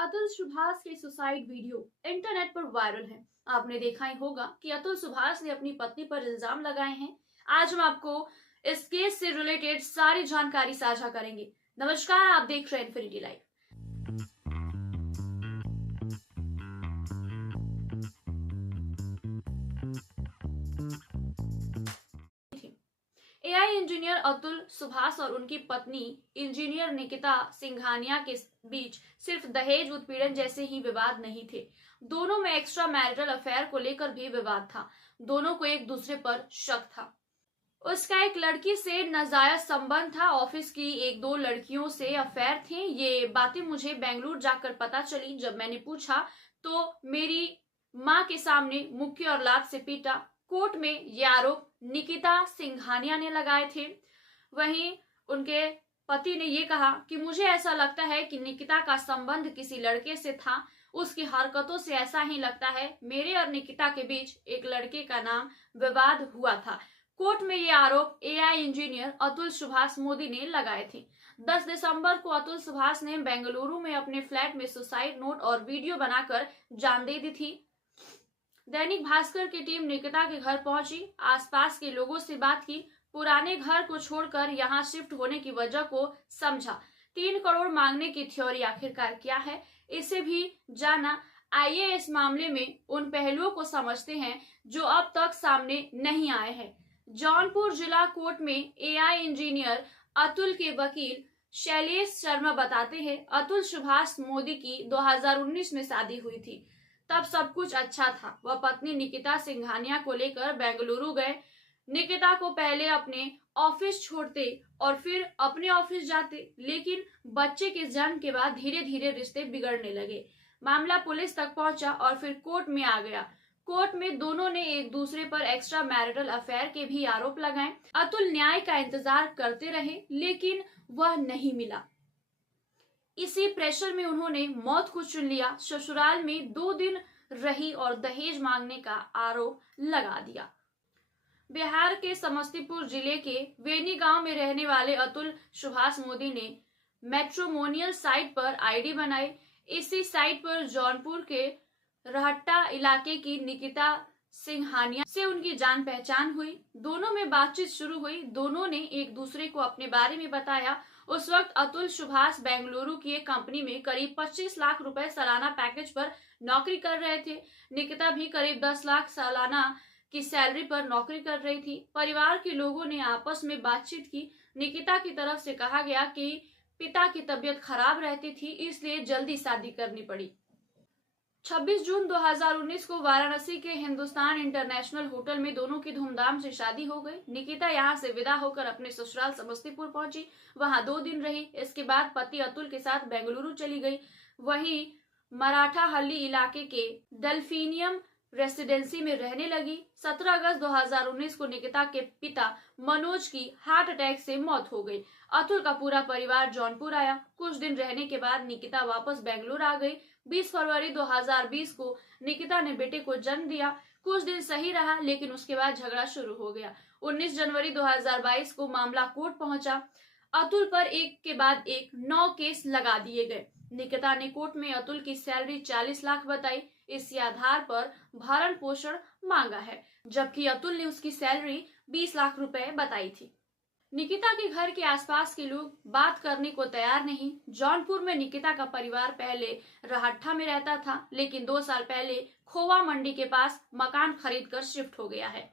अतुल सुभाष की suicide video internet पर viral है। आपने देखा ही होगा कि अतुल सुभाष ने अपनी पत्नी पर इल्जाम लगाए हैं। आज हम आपको इस केस से रिलेटेड सारी जानकारी साझा करेंगे। नमस्कार, आप देख रहे हैं infinity live. AI engineer Atul Subhash और उनकी पत्नी इंजीनियर निकिता सिंघानिया के बीच सिर्फ दहेज उत्पीड़न जैसे ही विवाद नहीं थे। दोनों में एक्स्ट्रा मैरिटल अफेयर को लेकर भी विवाद था। दोनों को एक दूसरे पर शक था। उसका एक लड़की से नाजायज संबंध था। ऑफिस की एक दो लड़कियों से अफेयर थे। ये बातें मुझे बेंगलुरु जाकर पता चली। जब मैंने पूछा तो मेरी माँ के सामने मुक्की और लात से पीटा। कोर्ट में ये आरोप निकिता सिंघानिया ने लगाए थे। वहीं उनके पति ने ये कहा कि मुझे ऐसा लगता है कि निकिता का संबंध किसी लड़के से था। उसकी हरकतों से ऐसा ही लगता है। मेरे और निकिता के बीच एक लड़के का नाम विवाद हुआ था। कोर्ट में ये आरोप एआई इंजीनियर अतुल सुभाष मोदी ने लगाए थे। 10 दिसंबर को अतुल सुभाष ने बेंगलुरु में अपने फ्लैट में सुसाइड नोट और वीडियो बनाकर जान दे दी थी। दैनिक भास्कर की टीम निकिता के घर पहुंची, आसपास के लोगों से बात की, पुराने घर को छोड़कर यहां शिफ्ट होने की वजह को समझा। 3 करोड़ मांगने की थ्योरी आखिरकार क्या है, इसे भी जाना। आइए इस मामले में उन पहलुओं को समझते हैं जो अब तक सामने नहीं आए हैं। जौनपुर जिला कोर्ट में एआई इंजीनियर अतुल के वकील शैलेश शर्मा बताते हैं, अतुल सुभाष मोदी की 2019 में शादी हुई थी। तब सब कुछ अच्छा था। वह पत्नी निकिता सिंघानिया को लेकर बेंगलुरु गए। निकिता को पहले अपने ऑफिस छोड़ते और फिर अपने ऑफिस जाते, लेकिन बच्चे के जन्म के बाद धीरे धीरे रिश्ते बिगड़ने लगे। मामला पुलिस तक पहुंचा और फिर कोर्ट में आ गया। कोर्ट में दोनों ने एक दूसरे पर एक्स्ट्रा मैरिटल अफेयर के भी आरोप लगाए। अतुल न्याय का इंतजार करते रहे, लेकिन वह नहीं मिला। इसी प्रेशर में उन्होंने मौत को चुन लिया। ससुराल में 2 दिन रही और दहेज मांगने का आरोप लगा दिया। बिहार के समस्तीपुर जिले के वेनी गांव में रहने वाले अतुल सुभाष मोदी ने मैट्रिमोनियल साइट पर आईडी बनाई। इसी साइट पर जौनपुर के रहट्टा इलाके की निकिता सिंघानिया से उनकी जान पहचान हुई। दोनों में बातचीत शुरू हुई। दोनों ने एक दूसरे को अपने बारे में बताया। उस वक्त अतुल सुभाष बेंगलुरु की एक कंपनी में करीब 25 लाख रुपए सालाना पैकेज पर नौकरी कर रहे थे। निकिता भी करीब 10 लाख सालाना की सैलरी पर नौकरी कर रही थी। परिवार के लोगों ने आपस में बातचीत की। निकिता की तरफ से कहा गया कि पिता की तबीयत खराब रहती थी, इसलिए जल्दी शादी करनी पड़ी। 26 जून 2019 को वाराणसी के हिंदुस्तान इंटरनेशनल होटल में दोनों की धूमधाम से शादी हो गई। निकिता यहां से विदा होकर अपने ससुराल समस्तीपुर पहुंची। वहां 2 दिन रही। इसके बाद पति अतुल के साथ बेंगलुरु चली गई। वहीं मराठाहल्ली इलाके के डेल्फिनियम रेसिडेंसी में रहने लगी। 17 अगस्त 2019 को निकिता के पिता मनोज की हार्ट अटैक से मौत हो गई। अतुल का पूरा परिवार जौनपुर आया। कुछ दिन रहने के बाद निकिता वापस बेंगलुरु आ गई। 20 फरवरी 2020 को निकिता ने बेटे को जन्म दिया। कुछ दिन सही रहा, लेकिन उसके बाद झगड़ा शुरू हो गया। 19 जनवरी 2022 को मामला कोर्ट पहुंचा। अतुल पर एक के बाद एक 9 केस लगा दिए गए। निकिता ने कोर्ट में अतुल की सैलरी 40 लाख बताई। इसी आधार पर भरण पोषण मांगा है, जबकि अतुल ने उसकी सैलरी 20 लाख रुपए बताई थी। निकिता के घर के आसपास के लोग बात करने को तैयार नहीं। जौनपुर में निकिता का परिवार पहले रहट्टा में रहता था, लेकिन 2 साल पहले खोवा मंडी के पास मकान खरीदकर शिफ्ट हो गया है।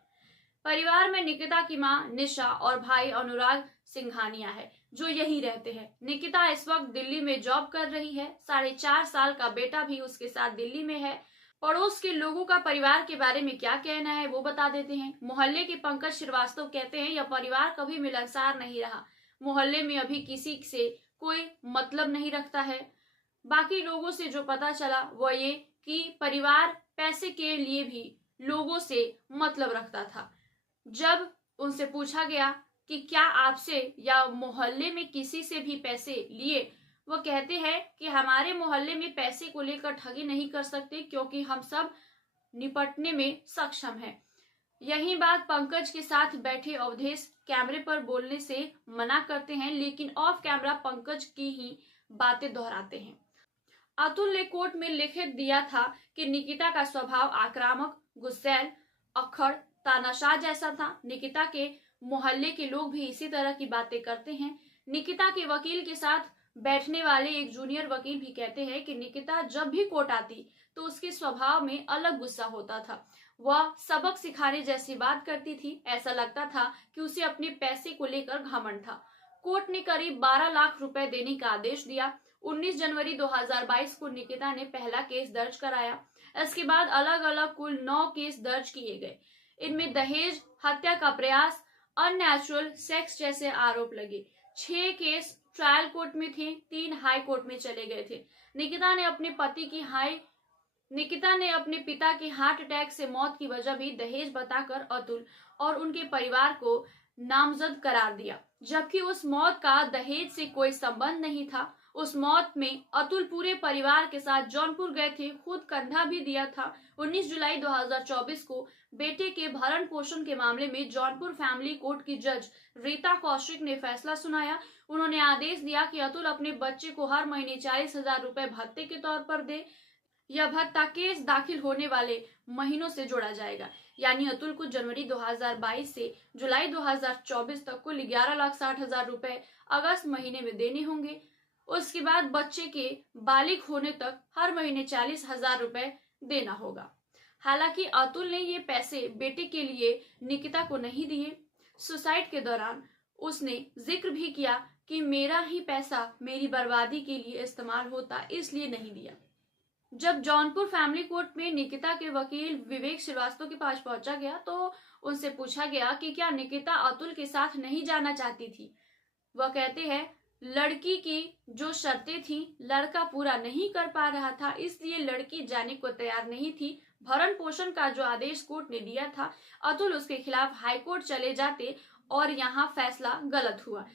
परिवार में निकिता की मां निशा और भाई अनुराग सिंघानिया है, जो यही रहते हैं। निकिता इस वक्त दिल्ली में जॉब कर रही है। 4.5 साल का बेटा भी उसके साथ दिल्ली में है। पड़ोस के लोगों का परिवार के बारे में क्या कहना है वो बता देते हैं। मोहल्ले के पंकज श्रीवास्तव कहते हैं, यह परिवार कभी मिलनसार नहीं रहा। मोहल्ले में अभी किसी से कोई मतलब नहीं रखता है। बाकी लोगों से जो पता चला वह ये कि परिवार पैसे के लिए भी लोगों से मतलब रखता था। जब उनसे पूछा गया कि क्या आपसे या मोहल्ले में किसी से भी पैसे लिए, वो कहते हैं कि हमारे मोहल्ले में पैसे को लेकर ठगी नहीं कर सकते, क्योंकि हम सब निपटने में सक्षम हैं। यही बात पंकज के साथ बैठे अवधेश कैमरे पर बोलने से मना करते हैं, लेकिन ऑफ कैमरा पंकज की ही बातें दोहराते हैं। अतुल ने कोर्ट में लिखित दिया था कि निकिता का स्वभाव आक्रामक, गुस्सैल, अक्खड़, तानाशाह जैसा था। निकिता के मोहल्ले के लोग भी इसी तरह की बातें करते हैं। निकिता के वकील के साथ बैठने वाले एक जूनियर वकील भी कहते हैं कि निकिता जब भी कोर्ट आती तो उसके स्वभाव में अलग गुस्सा होता था। वह सबक सिखाने जैसी बात करती थी। ऐसा लगता था कि उसे अपने पैसे को लेकर घमंड था। कोर्ट ने करीब 12 लाख रुपए देने का आदेश दिया। 19 जनवरी 2022 को निकिता ने पहला केस दर्ज कराया। इसके बाद अलग अलग कुल 9 केस दर्ज किए गए। इनमें दहेज, हत्या का प्रयास, अननेचुरल सेक्स जैसे आरोप लगे। 6 केस ट्रायल कोर्ट में थे, 3 हाई कोर्ट में चले गए थे। निकिता ने अपने पिता की हार्ट अटैक से मौत की वजह भी दहेज बताकर अतुल और उनके परिवार को नामजद करार दिया, जबकि उस मौत का दहेज से कोई संबंध नहीं था। उस मौत में अतुल पूरे परिवार के साथ जौनपुर गए थे, खुद कंधा भी दिया था। 19 जुलाई 2024 को बेटे के भरण पोषण के मामले में जौनपुर फैमिली कोर्ट की जज रीता कौशिक ने फैसला सुनाया। उन्होंने आदेश दिया कि अतुल अपने बच्चे को हर महीने 40,000 रुपए भत्ते के तौर पर दे। यह भत्ता केस दाखिल होने वाले महीनों से जोड़ा जाएगा, यानी अतुल को जनवरी 2022 से जुलाई 2024 तक कुल 11,60,000 रुपए अगस्त महीने में देने होंगे। उसके बाद बच्चे के बालिग होने तक हर महीने 40,000 रुपए देना होगा। हालांकि अतुल ने ये पैसे बेटे के लिए निकिता को नहीं दिए। सुसाइड के दौरान उसने जिक्र भी किया कि मेरा ही पैसा मेरी बर्बादी के लिए इस्तेमाल होता, इसलिए नहीं दिया। जब जौनपुर फैमिली कोर्ट में निकिता के वकील विवेक श्रीवास्तव के पास पहुंचा गया तो उनसे पूछा गया कि क्या निकिता अतुल के साथ नहीं जाना चाहती थी। वह कहते हैं, लड़की की जो शर्तें थी लड़का पूरा नहीं कर पा रहा था, इसलिए लड़की जाने को तैयार नहीं थी। भरण पोषण का जो आदेश कोर्ट ने दिया था, अतुल उसके खिलाफ हाईकोर्ट चले जाते और यहाँ फैसला गलत हुआ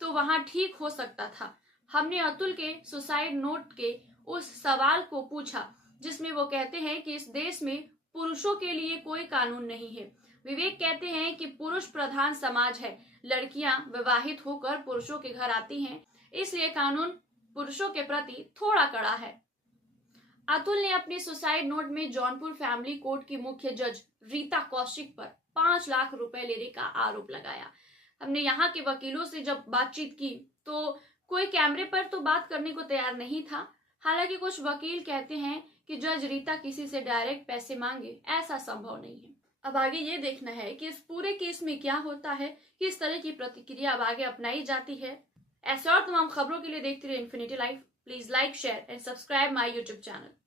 तो वहां ठीक हो सकता था। हमने अतुल के सुसाइड नोट के उस सवाल को पूछा जिसमें वो कहते हैं कि इस देश में पुरुषों के लिए कोई कानून नहीं है। विवेक कहते हैं कि पुरुष प्रधान समाज है, लड़कियां विवाहित होकर पुरुषों के घर आती हैं, इसलिए कानून पुरुषों के प्रति थोड़ा कड़ा है। अतुल ने अपने सुसाइड नोट में जौनपुर फैमिली कोर्ट की मुख्य जज रीता कौशिक पर 5 लाख रुपए लेने का आरोप लगाया। हमने यहाँ के वकीलों से जब बातचीत की तो कोई कैमरे पर तो बात करने को तैयार नहीं था। हालांकि कुछ वकील कहते हैं कि जज रीता किसी से डायरेक्ट पैसे मांगे, ऐसा संभव नहीं है। अब आगे ये देखना है कि इस पूरे केस में क्या होता है, किस तरह की प्रतिक्रिया अब आगे अपनाई जाती है। ऐसे और तमाम खबरों के लिए देखते रहिए infinity life. Please like, share and subscribe my YouTube channel.